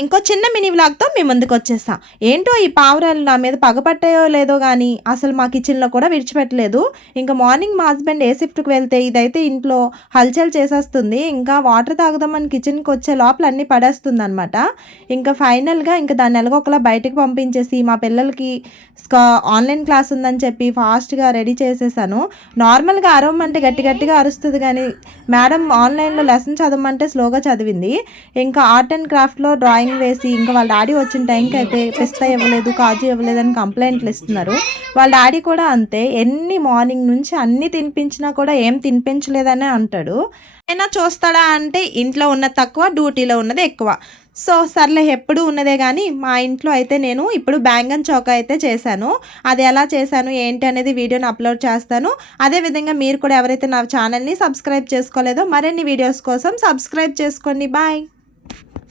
ఇంకో చిన్న మినీ వ్లాగ్తో మీ ముందుకు వచ్చేసా. ఏంటో ఈ పావురాలు నా మీద పగపట్టాయో లేదో కానీ అసలు మా కిచెన్లో కూడా విడిచిపెట్టలేదు. ఇంకా మార్నింగ్ మా హస్బెండ్ ఏ షిఫ్ట్కి వెళ్తే ఇదైతే ఇంట్లో హల్చల్ చేసేస్తుంది. ఇంకా వాటర్ తాగుదామని కిచెన్కి వచ్చే లోపల అన్నీ పడేస్తుంది అనమాట. ఇంకా ఫైనల్గా ఇంకా దాన్ని ఎలాగోకలా బయటకు పంపించేసి మా పిల్లలకి ఆన్లైన్ క్లాస్ ఉందని చెప్పి ఫాస్ట్గా రెడీ చేసేసాను. నార్మల్గా అరవమంటే గట్టి గట్టిగా అరుస్తుంది కానీ మేడం ఆన్లైన్లో లెసన్ చదవమంటే స్లోగా చదివింది. ఇంకా ఆర్ట్ అండ్ క్రాఫ్ట్లో డ్రాయింగ్ వేసి ఇంకా వాళ్ళ డాడీ వచ్చిన టైంకి అయితే పిస్తా ఇవ్వలేదు, కాజు ఇవ్వలేదు అని కంప్లైంట్లు ఇస్తున్నారు. వాళ్ళ డాడీ కూడా అంతే, ఎన్ని మార్నింగ్ నుంచి అన్నీ తినిపించినా కూడా ఏం తినిపించలేదనే అంటాడు. అయినా చూస్తాడా అంటే ఇంట్లో ఉన్నది తక్కువ, డ్యూటీలో ఉన్నది ఎక్కువ. సో సర్లే ఎప్పుడు ఉన్నదే కానీ మా ఇంట్లో అయితే నేను ఇప్పుడు బ్యాంగన్ చౌకా అయితే చేశాను. అది ఎలా చేశాను ఏంటి అనేది వీడియోని అప్లోడ్ చేస్తాను. అదేవిధంగా మీరు కూడా ఎవరైతే నా ఛానల్ని సబ్స్క్రైబ్ చేసుకోలేదో మరిన్ని వీడియోస్ కోసం సబ్స్క్రైబ్ చేసుకోండి. బాయ్.